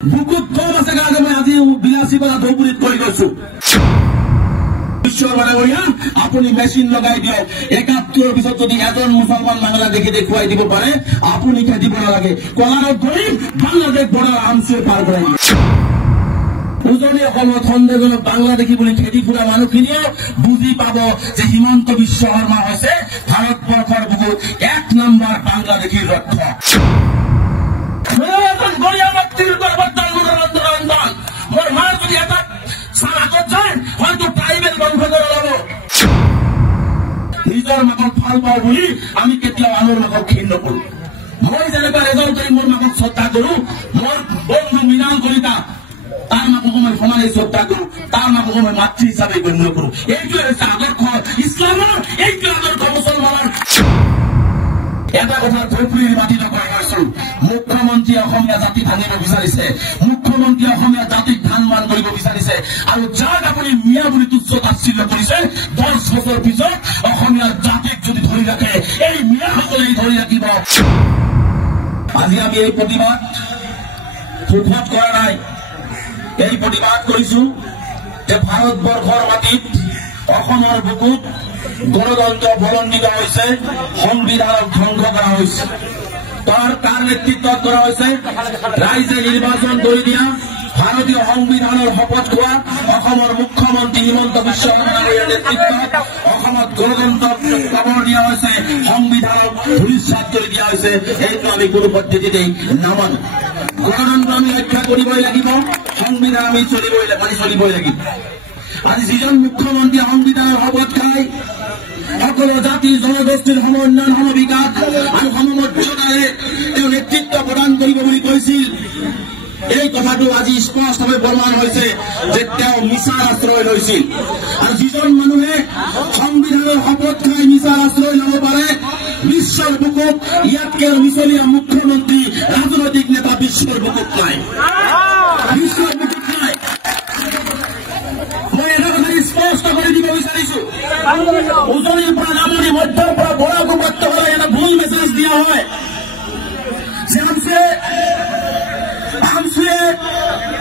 বুকুত কম আছে কাৰণে মই আজি বিলাসী পৰা ধৌপুৰীত কৰি গৈছো। ঈশ্বৰ মানে আপুনি মেচিন লগাই দিয়ক। ৭১ৰ পিছত যদি এজন মুছলমান বাংলা দেখি দেখুৱাই দিব পাৰে, আপুনি খেদিব নালাগে। কলাৰত ধৰি বাংলাদেশ বৰ্ডাৰ আৰামছে পাৰ কৰাই উজনি অসমত সন্দেহজনক বাংলা দেখি বুলি খেদি ফুৰা মানুহখিনিয়ে বুজি পাব যে হিমন্ত বিশ্ব শৰ্মা হৈছে ভাৰতবৰ্ষৰ বুকুত ১ নম্বৰ বাংলাদেশীৰ ৰক্ষক। মোৰ মা যদি এটা আগত যায় হয়তো ট্ৰাইবেল বংশধৰ ওলাব। নিজৰ মাকক ভাল পাওঁ বুলি আমি কেতিয়াও আনৰ মাকক ঘৃণ নকৰো। মই যেনেকুৱা ৰেজাল্ট কৰি মোৰ মাকক শ্ৰদ্ধা কৰো, মোৰ বন্ধু মৃণাল কলিতা তাৰ মাককো মই সমানে শ্ৰদ্ধা কৰো, তাৰ মাককো মই মাতৃ হিচাপে গণ্য কৰো। এইটোৱে হৈছে আদৰ্শ ইছলামৰ, এইটোৱে আদৰ্শ মুছলমানৰ। এটা কথা ধৌপুৰীৰ মাটিত কৈ গৈছো, মুখ্যমন্ত্ৰীয়ে অসমীয়া জাতি ভাঙিব বিচাৰিছে, মুখ্যমন্ত্ৰীয়ে অসমীয়া জাতিক ধান মান কৰিব বিচাৰিছে, আৰু যাক আপুনি মিয়া বুলি তুচ্ছ তাচ্ছিল্য কৰিছে, ১০ বছৰ পিছত অসমীয়া জাতিক যদি ধৰি ৰাখে এই মিয়াসকলেই ধৰি ৰাখিব। আজি আমি এই প্ৰতিবাদ সুখত কৰা নাই, এই প্ৰতিবাদ কৰিছো যে ভাৰতবৰ্ষৰ মাটিত অসমৰ বুকুত গণতন্ত্ৰ প্ৰলম্বিত হৈছে, সংবিধানক ধ্বংস কৰা হৈছে। তাৰ নেতৃত্বত কৰা হৈছে ৰাইজে নিৰ্বাচন কৰি দিয়া, ভাৰতীয় সংবিধানৰ শপত খোৱা অসমৰ মুখ্যমন্ত্ৰী হিমন্ত বিশ্ব শৰ্মাৰ নেতৃত্বত অসমত গণতন্ত্ৰক খবৰ দিয়া হৈছে, সংবিধানক ধূলিসাৎ কৰি দিয়া হৈছে। এইটো আমি কোনো পদ্ধতিতেই নামানো। গণতন্ত্ৰ আমি ৰক্ষা কৰিবই লাগিব, সংবিধান আমি চলিবই লাগিব। আজি যিজন মুখ্যমন্ত্ৰীয়ে সংবিধানৰ শপত খায়, সকলো জাতি জনগোষ্ঠীৰ সমন্বয়ন সমবিকাশ আৰু সমমৰ্যাদাৰে তেওঁ নেতৃত্ব প্ৰদান কৰিব বুলি কৈছিল, এই কথাটো আজি স্পষ্টভাৱে প্ৰমাণ হৈছে যে তেওঁ মিছাৰ আশ্ৰয় লৈছিল। আৰু যিজন মানুহে সংবিধানৰ শপত খাই মিছাৰ আশ্ৰয় ল'ব পাৰে, বিশ্বৰ বুকুত ইয়াতকে মিছলীয়া মুখ্যমন্ত্ৰী ৰাজনৈতিক নেতা বিশ্বৰ বুকুত নাই, বিশ্বৰ বুকুত নাই। মই এটা কথা স্পষ্ট কৰি দিব বিচাৰিছো, উজনিৰ পৰা নামনি, মধ্যৰ পৰা বৰাক উপত্যকালৈ এটা ভুল মেছেজ দিয়া হয় যে আমছুৱে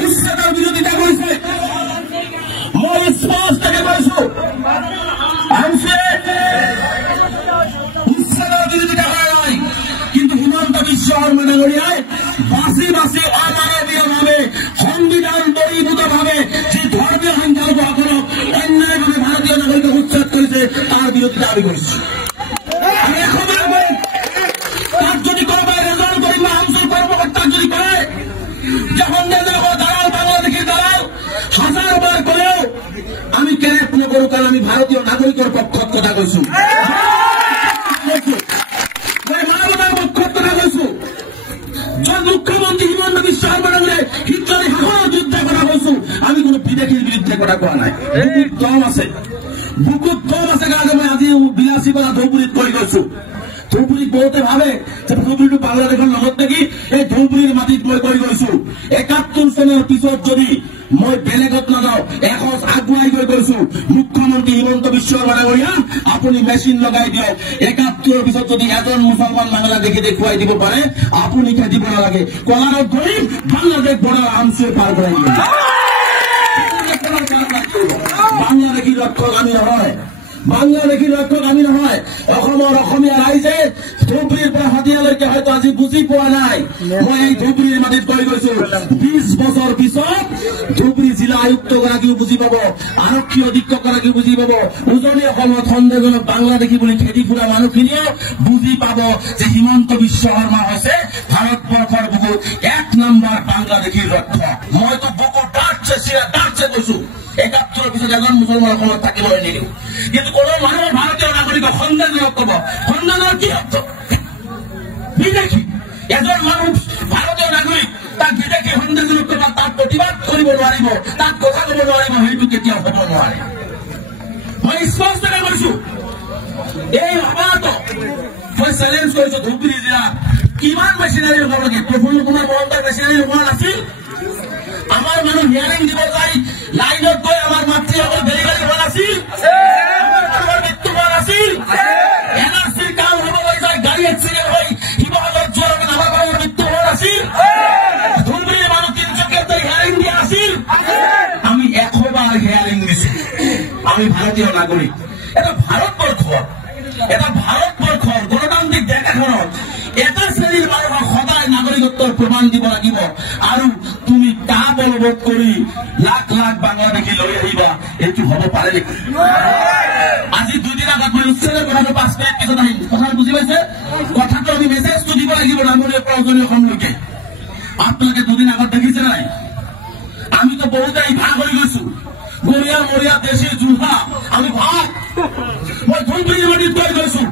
বিশ্বতৰ বিৰোধিতা কৰিছে। মই স্পষ্টকে কৈছো, আমছুৱে বিশ্বতৰ বিৰোধিতা কৰা নাই, কিন্তু হিমন্ত বিশ্ব শৰ্মা ডাঙৰীয়াই বাছি বাছি অমানৱীয়ভাৱে সংবিধান বহিৰ্ভূতভাৱে যি ধৰ্মীয় সংখ্যালঘুসকলক অন্যায়ভাৱে ভাৰতীয় নাগৰিকক উচ্ছেদ কৰিছে, তাৰ বিৰোধিতা আমি কৰিছো। আমি এসময়ত তাক যদি কোনোবাই ৰেজাল্ট কৰি বা আমছুৰ কৰ্মকৰ্তাক যদি কয় যে সন্দেহজনকৰ দালাল, বাংলাদেশীৰ দালাল হাজাৰবাৰ কলেও আমি কেৰেপ নকৰো, কাৰণ আমি ভাৰতীয় নাগৰিকৰ পক্ষত কথা কৈছো, মই মানৱতাৰ পক্ষত কথা কৈছো। মুখ্যমন্ত্ৰী হিমন্ত বিশ্ব শৰ্মা ডাঙৰীয়াই হিটলাৰী শাসনৰ বিৰুদ্ধে কথা কৈছো, আমি কোনো বিদেশীৰ বিৰুদ্ধে কথা কোৱা নাই। বুকুত কম আছে কাৰণে মই আজি বিলাসী পৰা ধৌপুৰীত কৰি গৈছো। ধৌপুৰীত বহুতে ভাবে যে ধৌপুৰীটো বাংলাদেশৰ লগত নেকি, এই ধৌপুৰীৰ মাটিত মই কৰি গৈছো। ৭১ চনৰ পিছত যদি মই বেলেগত নাযাওঁ, এখোজ আগুৱাই গৈ গৈছো। মুখ্যমন্ত্ৰী হিমন্ত বিশ্ব শৰ্মা ডাঙৰীয়া আপুনি মেচিন লগাই দিয়ক। ৭১ৰ পিছত যদি এজন মুছলমান বাংলা দেখি দেখুৱাই দিব পাৰে, আপুনি খেদিব নালাগে। কলাৰত ধৰি বাংলাদেশ বৰ্ডাৰ আৰামছে পাৰ কৰাই দিব। বাংলাদেশীৰ ৰক্ষক আমি নহয়, বাংলাদেশীৰ ৰক্ষক আমি নহয়। অসমৰ অসমীয়া ৰাইজে ধৌপুৰীৰ পৰা হাতিয়ালৈকে হয়তো আজি বুজি পোৱা নাই। মই এই ধৌপুৰীৰ মাটিত কৈ গৈছো, ২০ বছৰ পিছত ধৌপুৰী জিলা আয়ুক্তগৰাকীও বুজি পাব, আৰক্ষী অধীক্ষকগৰাকীও বুজি পাব, উজনি অসমত সন্দেহজনক বাংলা দেখি বুলি খেদি ফুৰা মানুহখিনিয়ে বুজি পাব যে হিমন্ত বিশ্ব শৰ্মা হৈছে ভাৰতবৰ্ষৰ বুকুত ১ নম্বৰ বাংলাদেশীৰ ৰক্ষক। মইতো বুকুত ডাকছে কৈছো, ৭১ৰ পিছত এজন মুছলমান অসমত থাকিবলৈ নিদিওঁ। কিন্তু কোনো মানুহ ভাৰতীয় নাগৰিকক সন্দেহজনক কব, সন্দেহৰ কি অৰ্থ? বিদেশী এজন মানুহ ভাৰতীয় নাগৰিক, তাক বিদেশী সন্দেহজনক কব, তাক প্ৰতিবাদ কৰিব নোৱাৰিব, তাক কথা কব নোৱাৰিব, সেইটো কেতিয়াও হব নোৱাৰে। মই স্পষ্টকে কৈছো, এই সভাটো মই চেলেঞ্জ কৰিছো ধৌপুৰী জিলা কিমান মেচিনাৰী হ'ব লাগে। প্ৰফুল্ল কুমাৰ মহন্তৰ মেচিনাৰী হোৱা নাছিল? আমাৰ মানুহ হিয়াৰিং দিব যায়, লাইনত গৈ আমাৰ মাতৃসকল ডেলিভাৰী হোৱা নাছিল? মৃত্যু হোৱা নাছিল? NRCৰ কাম হ'বলৈ যায়, গাড়ী এক্সিডেণ্ট হৈ শিৱসাগৰ যোৱাৰ নামাৰ মৃত্যু হোৱা নাছিল? ধুবুৰীৰ মানুহ ৩০ আমি ভাৰতীয় নাগৰিক। এটা ভাৰতবৰ্ষ, এটা ভাৰতবৰ্ষ গণতান্ত্ৰিক দেশখনত এটা শ্ৰেণীৰ মানুহক সদায় নাগৰিকত্বৰ প্ৰমাণ দিব লাগিব। আৰু তুমি কা বলবৎ কৰি লাখ লাখ বাংলাদেশী লৈ আহিবা, এইটো হ'ব পাৰে নেকি? আজি 2 দিন আগত মই উচ্চলৈ কথাটো 5 মিনিট পিছত আহিম। কথাটো বুজি পাইছে? কথাটো আমি মেছেজটো দিব লাগিব নামনীয় প্ৰয়োজনীয়খনলৈকে। আপোনালোকে 2 দিন আগত দেখিছে নাই? আমি তো বহুতেই ভাগ হৈ গৈছো। গৰিয়া মৰিয়া দেশী জুহা আমি ভাগ। মই ধুলবিৰি মাটিত গৈ গৈছো।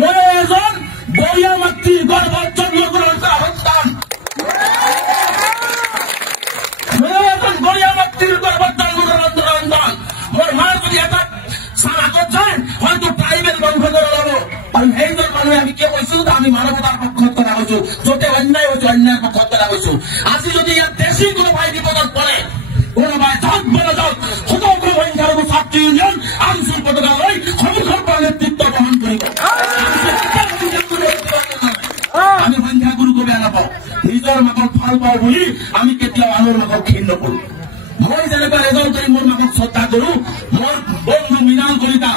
মই এজন গৰিয়া মাতৃৰ গৰ্ভত জন্মগ্ৰহণ কৰা সন্তান। মই এজন গৰিয়া মাতৃৰ গৰ্ভত জন্মগ্ৰহণ কৰা সন্তান। মোৰ মাৰ যদি এটা চাহ আগত যায় হয়তো ট্ৰাইবেল বংশধৰ ওলাব। আৰু সেইজন মানুহে আমি কিয় কৈছো? আমি মানৱতাৰ পক্ষত কথা কৈছো, য'তে অন্যায় হৈছে অন্যায়ৰ পক্ষত কথা কৈছো। আজি যদি ইয়াত দেশী কোনোবাই বিপদত পৰে, কোনোবাই যাওক বলে যাওক, সমগ্ৰ সংখ্যালঘু ছাত্ৰী ইউনিয়ন আঞ্চলিক পতাকা লৈ সন্মুখৰ পৰা নেতৃত্ব গ্ৰহণ কৰিব। আমি সংখ্যাগুৰুকো বেয়া নাপাওঁ, নিজৰ মাকক ভাল পাওঁ বুলি আমি কেতিয়াও আনৰ মাকক ঘৃণ নকৰো। মই যেনেকুৱা ৰেজাল্ট কৰি মোৰ মাকক শ্ৰদ্ধা কৰো, মোৰ বন্ধু মৃণাল কলিতা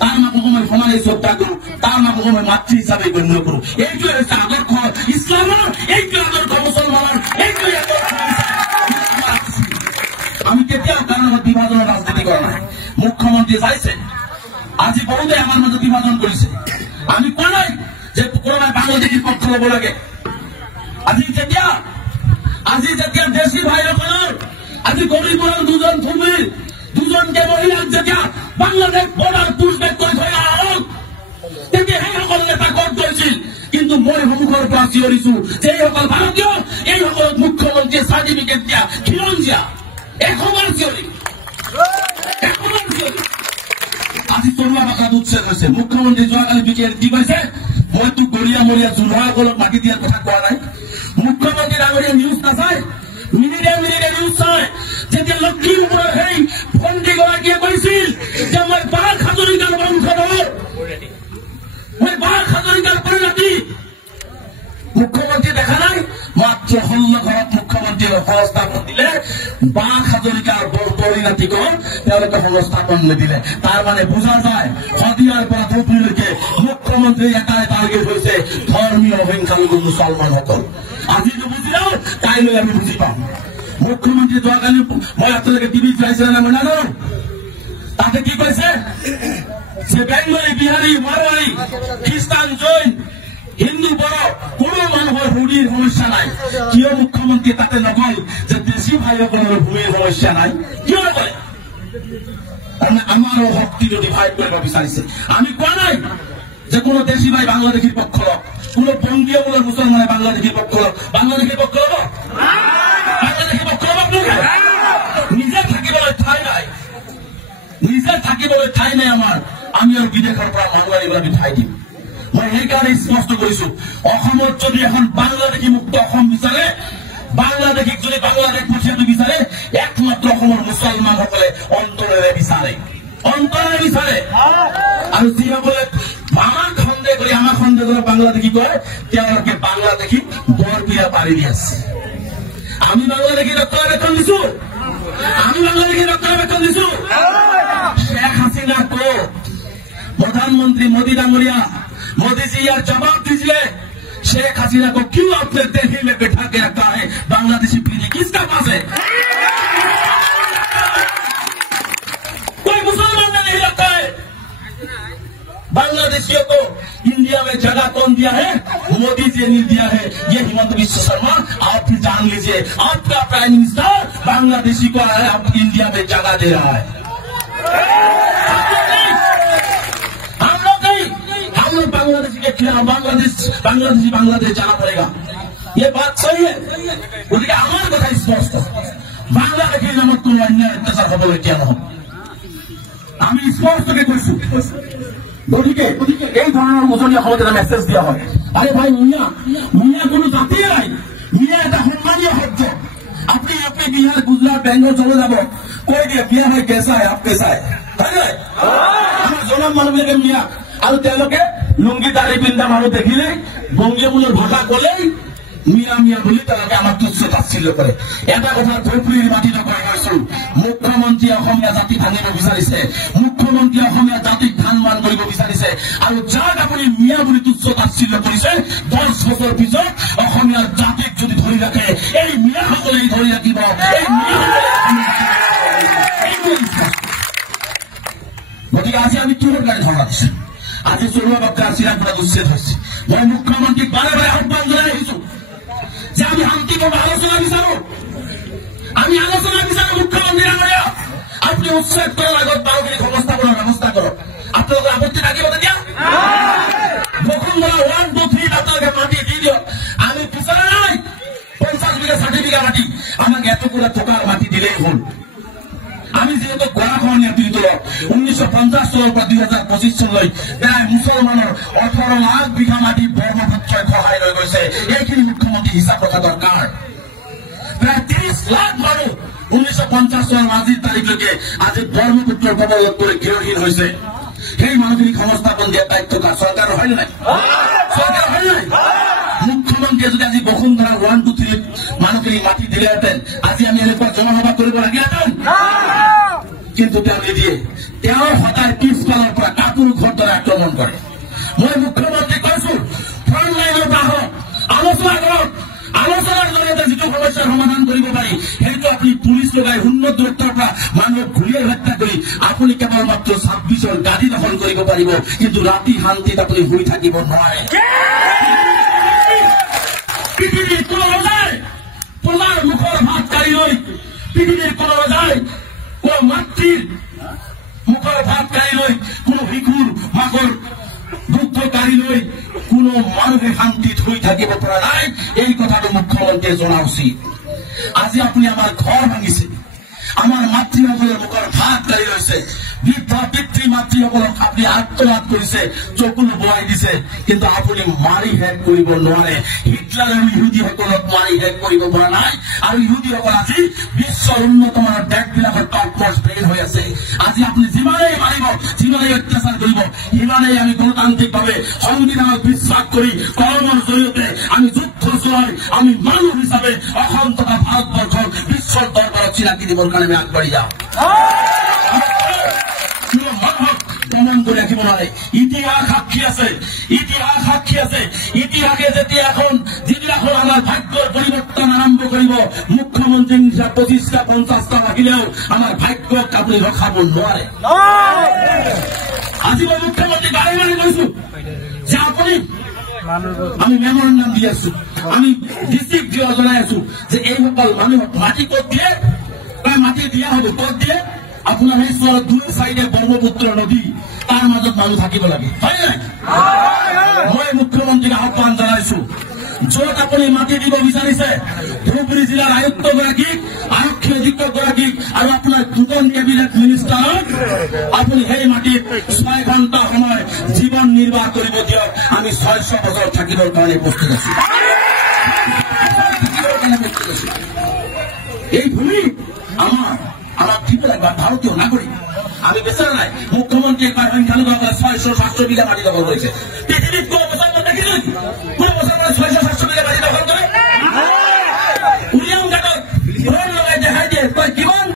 তাৰ মাককো মই সমানে শ্ৰদ্ধা কৰো, তাৰ মাককো মই মাতৃ হিচাপে গণ্য কৰো। এইটোৱে হৈছে আদৰ্শ ইছলামৰ, এইটোৱে আদৰ্শ মুছলমানৰ, এইটোৱে আদৰ্শ। আমি কেতিয়াও কাৰো লগত বিভাজনৰ ৰাজনীতি কৰা নাই। মুখ্যমন্ত্ৰী চাইছে আজি বহুতে আমাৰ মাজত বিভাজন কৰিছে। আমি কোৱা নাই যে কোনোবাই বাংলাদেশীৰ পক্ষ ল'ব লাগে। আজি যেতিয়া দেশী ভাইসকলৰ আজি গৰিবুৰৰ 2জন ভূমিৰ 2জনকে মহিলাক যেতিয়া বাংলাদেশ বৰ্ডাৰ পুছবেক কৰি থৈ অহা হ'ল, তেতিয়া সেইসকল নেতা ক'ত গৈছিল? কিন্তু মই সন্মুখৰ পৰা চিঞৰিছো যে এইসকল ভাৰতীয়, এইসকলক মুখ্যমন্ত্ৰীয়ে চাৰ্টিফিকেট দিয়া খিলঞ্জীয়া। এশবাৰ চিঞৰি আজি তৰুৱা ভাষাত উচ্ছেদ হৈছে। মুখ্যমন্ত্ৰী যোৱাকালি বিজেপি কি কৈছে? মইতো গৰিয়া মৰিয়া জোলহাসকলক মাতি দিয়াৰ কথা কোৱা নাই। মুখ্যমন্ত্ৰী ডাঙৰীয়া নিউজ নাচায়, মিনিটে নিউজ চায়। যেতিয়া লখিমপুৰৰ সেই ভণ্টিগৰাকীয়ে কৈছিল যে মই বাঘ হাজৰিকাৰ বংশধৰ, মই বাঘ হাজৰিকাৰ পৰিণতি, মুখ্যমন্ত্ৰী দেখা নাই? মাত্ৰ 16 ঘৰত মুখ্যমন্ত্ৰীয়ে সংস্থাপন দিলে, বাঘ হাজৰিকাৰ পৰিণতিকৰ তেওঁলোকে সংস্থাপন নিদিলে। তাৰ মানে বুজা যায় শদিয়াৰ পৰা ধুবুৰীলৈকে মুখ্যমন্ত্ৰীৰ এটাই টাৰ্গেট হৈছে ধৰ্মীয় সংখ্যালঘু মুছলমানসকল। আজি নুবুজিলেও কাইলৈ আমি বুজি পাম। মুখ্যমন্ত্ৰী যোৱাকালি মই আপোনালোকে টিভিত চাইছিলে নে মই নাজানো, তাতে কি কৈছে যে বেংগলী, বিহাৰী, মাৰোৱাৰী, খ্ৰীষ্টান, জৈন, হিন্দু, বড়ো কোনো মানুহৰ ভূমিৰ সমস্যা নাই। কিয় মুখ্যমন্ত্ৰী তাতে নকয় যে দেশী ভাইসকলৰ ভূমিৰ সমস্যা নাই? কিয় নকয়? তাৰমানে আমাৰো শক্তিটো ডিভাইড কৰিব বিচাৰিছে। আমি কোৱা নাই যে কোনো দেশী ভাই বাংলাদেশীৰ পক্ষ লওক, কোনো বংগীয় মূলৰ মুছলমানে বাংলাদেশীৰ পক্ষ লওক। বাংলাদেশীৰ পক্ষ ল'ব? বাংলাদেশীৰ পক্ষ ল'ব? নিজে থাকিবলৈ ঠাই নাই, নিজে থাকিবলৈ ঠাই নাই আমাৰ। আমি আৰু বিদেশৰ পৰা মানুহ আনিব আমি ঠাই দিম। মই সেইকাৰণে স্পষ্ট কৰিছো, অসমত যদি এখন বাংলাদেশী মুক্ত অসম বিচাৰে, বাংলাদেশীক যদি বাংলাদেশ পঠিয়াটো বিচাৰে, একমাত্ৰ অসমৰ মুছলমানসকলে অন্তৰেৰে বিচাৰে, অন্তৰেৰে বিচাৰে। আৰু যিসকলে আমাক সন্দেহ কৰি আমাক সন্দেহ কৰি বাংলাদেশী কয়, তেওঁলোকে বাংলাদেশীক বৰ বিয়া পাৰি দি আছে। আমি বাংলাদেশী ডক্টৰ বেতন দিছো, আমি বাংলাদেশী ডক্টৰ বেতন দিছো। শেখ হাসিনা ক'ত? प्रधानमंत्री मोदी डांगरिया, मोदी जी यार जवाब दीजिए, शेख हसीना को क्यों अपने दिल्ली में बैठा के रखा है? बांग्लादेशी पीढ़ी किसका पास है? कोई मुसलमान ने नहीं रखा है। बांग्लादेशियों को इंडिया में जगह कौन दिया है? मोदी जी ने दिया है। ये हिमंत विश्व शर्मा आप भी जान लीजिए, आपका प्राइम मिनिस्टर बांग्लादेशी को आप इंडिया में जगह दे रहा है। हम लोग बांग्लादेशी के खिलाफ बांग्लादेश जाना पड़ेगा। ये बात सही है। गति हमारे कथा स्पष्ट, बांग्लादेशी नामक কোনো অন্যায় অত্যাচার হবলৈ দিয়া নহব। আমি স্পষ্টকে কৈছো। গতিকে এই ধৰণৰ উজনীয়া সময়ত এটা মেছেজ দিয়া হয়, আরে ভাই মিয়া কোনো জাতিয়ে নাই, মিয়া এটা সম্মানীয় শব্দ। আপনি বিহার, গুজরাট, বেঙ্গল চলে যাব, কৈ দিয়ে মিয়া ভাই কেঁচা হয়, আপ কেঁচা হয়, তাই নাই? আমার জনম মানুহবিলাকে মিয়া, আৰু তেওঁলোকে লুঙ্গি দাড়ি পিন্ধা মানুহ দেখিলে বংগীয় মূলৰ ভাষা ক'লেই মিয়া মিয়া বুলি তেওঁলোকে আমাক তুচ্ছ তাচ্ছিল্য কৰে। এটা কথা ধুবুৰীৰ মাটি নকয়, মই কৈছো মুখ্যমন্ত্ৰী অসমীয়া জাতি ভাঙিব বিচাৰিছে, মুখ্যমন্ত্ৰী অসমীয়া জাতিক ধান কৰিব বিচাৰিছে আৰু যাক আপুনি মিয়া বুলি তুচ্ছ তাচ্ছিল্য কৰিছে 10 বছৰ পিছত অসমীয়া জাতিক যদি ধৰি ৰাখে এই মিয়াসকলেই ধৰি ৰাখিব। গতিকে আজি আমি কিহৰ কাৰণে ধৰ্ণা দিছো? আজি চলোৱা বক্কাৰ চিৰাংপুৰা উচ্ছেদ হৈছে। মই মুখ্যমন্ত্ৰীক বাৰে বাৰে আহ্বান জনাই আহিছো যে আমি শান্তিপূৰ্ণ আলোচনা বিচাৰো, আমি আলোচনা বিচাৰো। মুখ্যমন্ত্ৰীৰ আগত আপুনি উচ্ছেদ কৰাৰ আগত বাওখিনি সংস্থাপনৰ ব্যৱস্থা কৰক। আপোনালোকৰ আপত্তি থাকিব তেতিয়া বসুন্ধৰা 1, 2, 3 আপোনালোকে মাটি দি দিয়ক। আমি বিচৰা নাই 50 বিঘা 60 বিঘা মাটি, আমাক এটুকুৰা টকাৰ মাটি দিলেই হ'ল। আমি যেহেতু গৰাখহনীয়া পীড়িত 1950 চনৰ পৰা 2025 চনলৈ প্ৰায় মুছলমানৰ 18 লাখ বিঘা মাটি ব্ৰহ্মপুত্ৰই খহাই লৈ গৈছে। এইখিনি মুখ্যমন্ত্ৰী হিচাপ ৰখা দৰকাৰ। প্ৰায় 30 লাখ মানুহ 1950 চনৰ আজিৰ তাৰিখলৈকে আজি ব্ৰহ্মপুত্ৰৰ কবলত পৰি গৃহহীন হৈছে। সেই মানুহখিনিক সংস্থাপন দিয়াৰ দায়িত্ব কাৰ? চৰকাৰৰ হয় নাই? চৰকাৰ হয় নাই? মুখ্যমন্ত্ৰীয়ে যদি আজি বসুন্ধৰা 1, 2, 3 মানুহখিনিক মাটি দিলেহেঁতেন আজি আমি এনেকুৱা জনসভা কৰিব লাগিলেহেঁতেন, কিন্তু তেওঁ নিদিয়ে। তেওঁ সদায় পিছফালৰ পৰা কাপোৰ ঘৰ দৰে আক্ৰমণ কৰে। মই মুখ্যমন্ত্ৰীক কৈছো ফ্ৰণ্ট লাইনৰ পৰা আহক, আলোচনা কৰক। আলোচনাৰ জৰিয়তে যিটো সমস্যাৰ সমাধান কৰিব পাৰি সেইটো আপুনি পুলিচ লগাই উন্নত দূৰত্বৰ পৰা মানুহক ঘূৰিয়াই হত্যা কৰি আপুনি কেৱল মাত্ৰ 26ৰ গাদী দখল কৰিব পাৰিব, কিন্তু ৰাতি শান্তিত আপুনি শুই থাকিব নোৱাৰে। পৃথিৱীৰ কোনো ৰজাই তোমাৰ মুখৰ ভাত কাঢ়ি লৈ, পৃথিৱীৰ কোনো ৰজাই কোনো মাতৃৰ মুখৰ ভাত কাঢ়ি লৈ, কোনো শিশুৰ মাকৰ দুগ্ধ কাঢ়ি লৈ কোনো মানুহে শান্তিত শুই থাকিব পৰা নাই। এই কথাটো মুখ্যমন্ত্ৰীয়ে জনা উচিত। আজি আপুনি আমাৰ ঘৰ ভাঙিছে, আমাৰ মাতৃসকলৰ মুখৰ ভাত কাঢ়ি লৈছে, বৃদ্ধ পিতৃ মাতৃসকলক আপুনি আত্মঘাত কৰিছে, চকুলো বোৱাই দিছে, কিন্তু আপুনি মাৰি শেষ কৰিব নোৱাৰে। হিটলাৰ আৰু ইহুদীসকলক মাৰি শেষ কৰিব পৰা নাই। আৰু ইহুদীসকল আজি বিশ্বৰ উন্নতমানৰ দেশবিলাকৰ টপ মোষ্ট ব্ৰেইন হৈ আছে। আজি আপুনি যিমানেই মাৰিব, যিমানেই অত্যাচাৰ কৰিব, সিমানেই আমি গণতান্ত্ৰিকভাৱে সংবিধানক বিশ্বাস কৰি কলমৰ জৰিয়তে আমি যুদ্ধ চলাই আমি মানুহ হিচাপে অসম তথা ভাৰতবৰ্ষক বিশ্বৰ দৰবাৰত চিনাকি দিবৰ কাৰণে আমি আগবাঢ়ি যাওঁ। মানুহক দমন কৰি ৰাখিব নোৱাৰে। ইতিহাস সাক্ষী আছে, ইতিহাস সাক্ষী আছে। ইতিহাসে যেতিয়া যিদিনাখন আমাৰ ভাগ্যৰ পৰিৱৰ্তন আৰম্ভ কৰিব, মুখ্যমন্ত্ৰী 25টা 50টা ৰাখিলেও আমাৰ ভাগ্যক আপুনি ৰখাব নোৱাৰে। আজি মই মুখ্যমন্ত্ৰী বাৰে বাৰে কৈছো যে আপুনি, আমি মেমৰেণ্ডাম দি আছো, আমি ডিষ্ট্ৰিক্ট জনাই আছো যে এইসকল মানুহক মাটি ক'ত দিয়ে, মাটি দিয়া হ'ব ক'ত দিয়ে? আপোনাৰ এই চহৰত 2 চাইডে ব্ৰহ্মপুত্ৰ নদী, তাৰ মাজত মানুহ থাকিব লাগে, হয় নাই? মই মুখ্যমন্ত্ৰীক আহ্বান জনাইছো, য'ত আপুনি মাটি দিব বিচাৰিছে ধুবুৰী জিলাৰ আয়ুক্তগৰাকীক, আৰক্ষী অধীক্ষকগৰাকীক আৰু আপোনাৰ 2জন কেবিনেট মিনিষ্টাৰক আপুনি সেই মাটিত 6 ঘণ্টা সময় জীৱন নিৰ্বাহ কৰিব দিয়ক। আমি 600 বছৰ থাকিবৰ কাৰণে প্ৰস্তুত আছো। এই ভূমি আমাৰ দিব লাগবে, ভারতীয় নাগরিক। আমি বেচার নাই মুখ্যমন্ত্রী সংখ্যালঘু 600-700 বিঘা মাটি দখল করেছে। পৃথিবীর কোন মুসলমান দেখি কোন মুসলমান 600